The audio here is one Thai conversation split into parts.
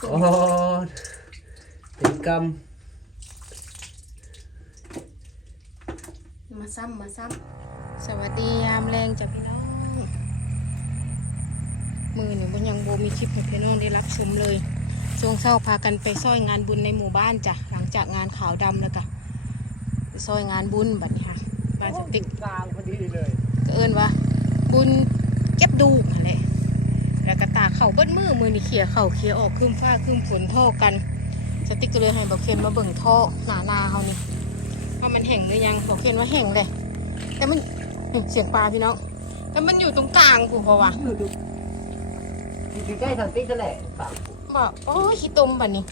เกินอ๋อเป็นกรรมมาซ้ำมาซ้ำสวัสดียามแรงจ้ะพี่น้อง มือหนึ่งมันยังโบมีคลิปให้พี่น้องได้รับชมเลยช่วงเช้าพากันไปซอยงานบุญในหมู่บ้านจ้ะหลังจากงานขาวดำแล้วก็ไปซอยงานบุญบัดนี้ค่ะบ้านสติ๊กกลางพอดีเลยก็เอิ้นว่าบุญเก็บดูกนั่นแหละแล้วก็ตาก เข่าเบิ้ลมือมือนี่เขี่ยเข่าเขี่ยออกขึ้นฟ้าขึ้นฝนท่อกัน สติ๊กก็เลยให้บอกเคนมาเบิ่งท่อหนานาเขานี่ว่ามันแห้งหรือยังบอกเคนว่าแห้งเลยแต่มันเสียงปลาพี่น้องแต่มันอยู่ตรงกลางกูเพราะว่าอยู่ใกล้ทางติ๊กนั่นแหละบอกโอ้ยขี้ตุ่มบัดนี้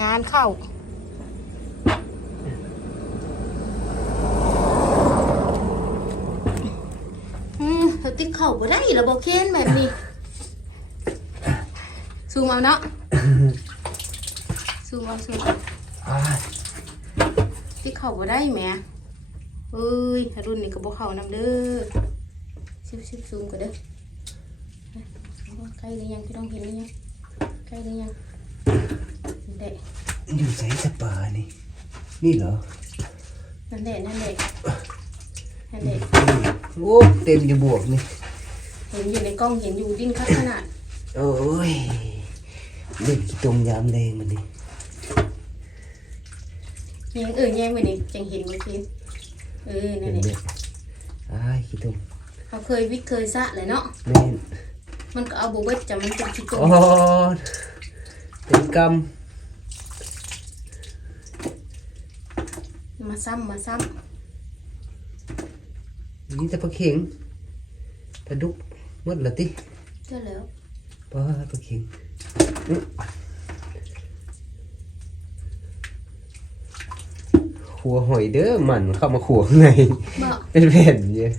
งานเข้าอืมสติ๊กเข่าบ่ได้แล้วบอกเคนแบบนี้ ซูมเอาเนาะ ซูมเอาซูมเอาอ่าที่เขาบ่ได้แหมเอ้ยรุ่นนี้ก็บ่เข้านำเด้อชิบชิบซูมก็เด้อใกล้หรือยังพี่ต้องเห็นหรือยังใกล้หรือยังนั่นแหละอยู่ใส่สปานี่ นี่เหรอ นั่นแหละนั่นแหละนั่นแหละโอ้เต็มอยู่บวกนี่ เห็นอยู่ในกล้องเห็นอยู่ดิ้นคักขนาด โอ้ย เล่นขี้ตมยามแรงมันนี่แยงเออแยงไปนี่จังเห็นเมื่อกี้เออนั่เห็นนแหไหมละอ้ายขี้ตมเขาเคยวิทย์เคยสะเลยเนาะแม่นมันก็เอาบ่เบิดจะมันเป็นขี้โกงอ๋อเป็นกรรมมาซ้ำมาซ้นี่แต่ปลาเข็งปลาดุกหมดละติำเจ้าแล้วปลาปลาเข็งอื้อ ขัวหอยเด้อมันเข้ามาขัวข้างในบอกเป็นแผ่นเยอะ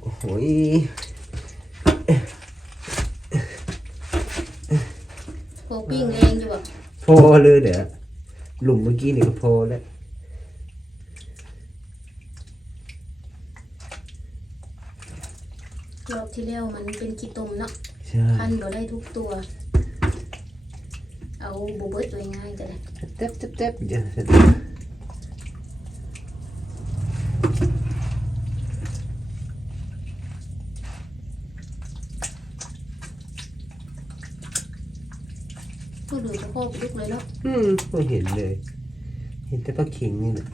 โอ้โหยโกปิ้งแรงอยู่บ่พอเลยเดี๋ยวหลุมเมื่อกี้นี่ก็พอแล้ว อบที่แล้วมันเป็นขี้ตุ่มเนาะใช่พันบ่ได้ทุกตัว เอาบ่เบิดไว้ง่ายก็ได้เต็บเต็บเต็บเดี๋ยวพูดถึงจะพ่อลุกเลยเนาะอืมไม่เห็นเลย เห็นแต่ปลาเข็งนี่แหละ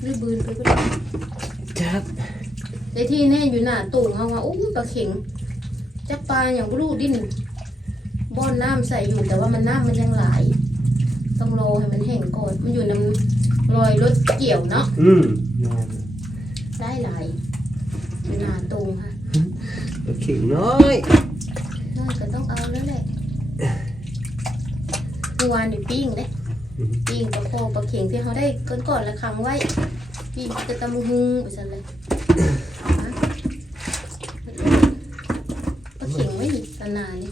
หรือบืนไปก็ได้จับ แต่ที่แน่อยู่หน้าตุ่งเฮาว่าอู้ปลาเข็งจักปลาอย่างบ่รู้ดิ้นบ่อนน้ำใส่อยู่แต่ว่ามันน้ำมันยังหลายต้องรอให้มันแห้งก่อนมันอยู่น้ำรอยรถเกี่ยวเนาะอืมยอมได้หลายอยู่หน้าตุ่งค่ะปลาเข็งน้อยน้อยก็ต้องเอาแล้วแหละเมื่อวานนี่ปิ้งเด้ปิ้งปลาโคปลาเข็งที่เขาได้ก่อนก่อนๆละครั้งไว้ ปิ้งกระตำหุงไปซะเลยเอามาปลาเข็งไม่มีตะนานนี่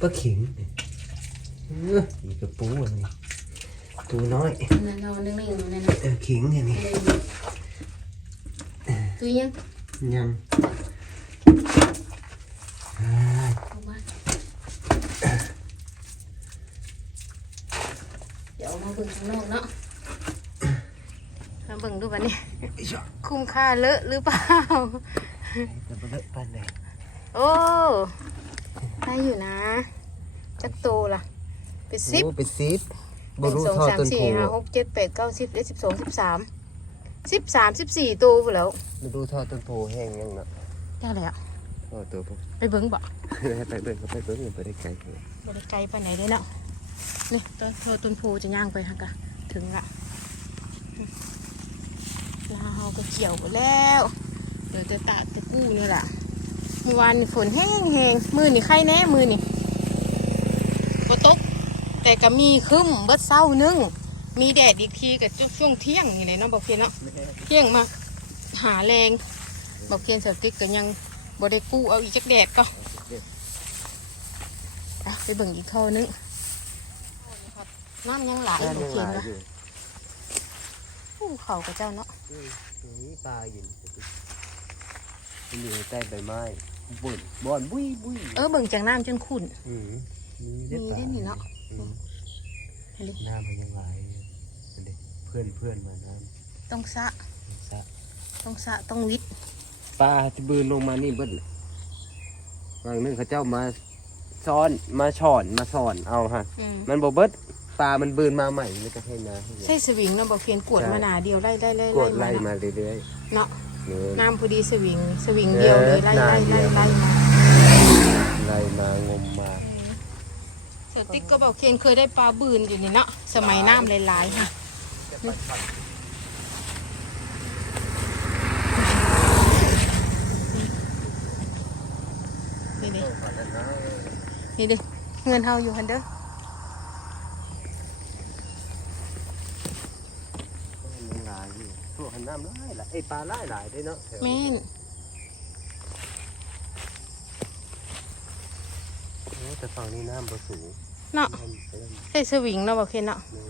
ปลาเข็งเออมีกระปูอันนี้ตัวน้อยนั่นเรานึ่งๆอยู่นั่นเออเข็งอันนี้เลยตัวยังยังอ่าเอามาเดี๋ยวเอามาเบิ่งข้างนอกเนาะ มาเบิ่งดูบันนี้ไอ้ชอบคุ้มค่าเลอะหรือเปล่าแต่มันเลอะปานไหนโอ้ได้อยู่นะ จักโตล่ะ เป็นสิบ โอ้เป็นซิปหบ่นึ่งรู้สองทอสามต้นสี่โพห้าหกเจ็ดแปดเก้าสิบเอ็ดสิบสองสิบสามสิบสามสิบสี่ตัวไปแล้วมาดูทอต้นโพแห้งยังเนาะได้แล้วทอตัวพวก ไปเบิ้งบ่ให้ไปเบิ่งเขาไปเบิ่งอย่าไปได้ไกลเลยบริไกลไปไหนได้เนาะนี่ต้นเธอต้นโพจะย่างไปฮะกะถึงละ ลาวก็เกี่ยวไปแล้ว เดี๋ยวจะตาตะกู้นี่แหละเมื่อวานนี่ฝนแห้งแห้งมือนี่ใครแน่มือนี่ฝนตก แต่ก็มีครึ้มเบิดเศร้านึง มีแดดอีกทีกับช่วงเที่ยงนี่เลยเนาะบอกเพียนเนาะเที่ยงมาหาแรงบอกเพียนสติ๊กก็ยังบ่ได้กู้เอาอีกจักแดดก็อะไปเบิ่งอีกท่อนึงน้ำยังไหลบอกเพียนวะอู้เขากับเจ้าเนาะ นนี่ปลาอยู่มันอยู่ใต้ใบไม้บ่นบ่อนบุ้ยบุ้ยเออเบิ่งจากน้ำจนขุ่นอืมมีมีได้นี่เนาะอืมเห็นดิน้ำมันยังไหลเป็นดิเพื่อนเพื่อนมาน้ต้องสะำซะต้องสะต้องวิทย์ปลาที่บืนลงมานี่เบิ้ลบางนึงเขาเจ้ามาซ้อนมาช่อนมาสอนเอาฮะอืมมันบ่เบิด ปลามันบืนมาใหม่มันจะให้นาให้ใช่สวิงเนาะบอกเพียนกวดมาหนาเดียวไล่ไล่ไล่กดไล่ไล่มามาเรื่อยเนาะๆเนี่ยน้ำพอดีสวิงสวิงเดียวเลยไล่เออไล่ไล่หน้าเดียวไล่มาไล่มางมมาเสือติ๊กก็บอกเคียนเคยได้ปลาบืนอยู่นี่เนาะสมัยน้ำหลายๆค่ะนี่ดินี่ดิเงินเฮาอยู่หันเด้อ มันหลายอยู่พวกหั นน้ำหลายหลายไอ้ปลาหลายหลายด้วยเนาะแถวแม่นี้นโอ้แต่ฝั่งนี้น้ำบ่สูงเนาะนั่นเริ่มใช่สวิงเนาะบอกเคียนเนาะนี่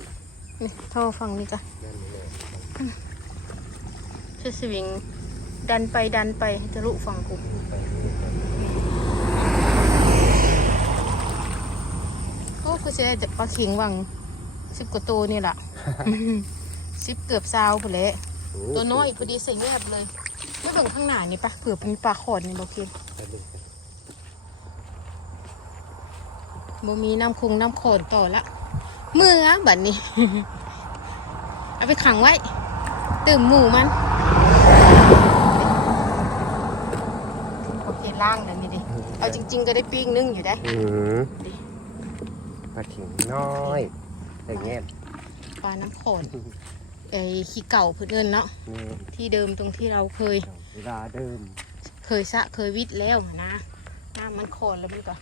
นี่เท่าฝั่งนี้จ้ะนั่นเลยใช่สวิง ดันไปดันไปให้ทะลุฝั่งกูไปเรื่อยๆโอ้กูเสียแต่ปลาเข็งวังสิบกว่าตัวนี่แหละสิบเกือบซาวไปเลยโอ้ ตัวน้อยพอดีใส่เงียบเลย ไม่เบิ่งข้างหน้านี่ปะเผื่อมีปลาขอดนี่บอกเพียนไปดูกันบ่มีน้ำคงน้ำขอดต่อละเมื่อบัดนี้ เอาไปขังไว้ ตื่มหมูมันโอเคล่างแล้วนี่ดิ เอาจริง ๆ ก็ได้ปิ้งนึ่งอยู่ได้อืมปลาถิงน้อยแต่แง่ปลาน้ำขอด ไอ้ขี้เก่าเพื่นเอินเนาะนี่ที่เดิมตรงที่เราเคย เวลาเดิมเคยสะเคยวิทย์แล้วนะน้ำมันขอดแล้วมันก็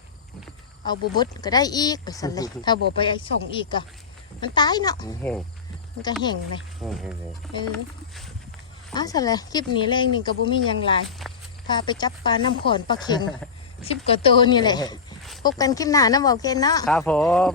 เอาบุบดก็ได้อีกไปสั่นเลย ถ้าบอไปไอ้ส่งอีกก็มันตายเนาะมันแห้งมันก็แห้งเลยแห้งแห้งเลยเอออะสั่นเลยคลิปนี้แรงหนึ่งกับบุมีหยังหลายพาไปจับปลาน้ำขอนปลาเข็งสิบกว่าตัวนี่แหละพบกันคลิปหน้านะบอกเกนเนาะ ครับผม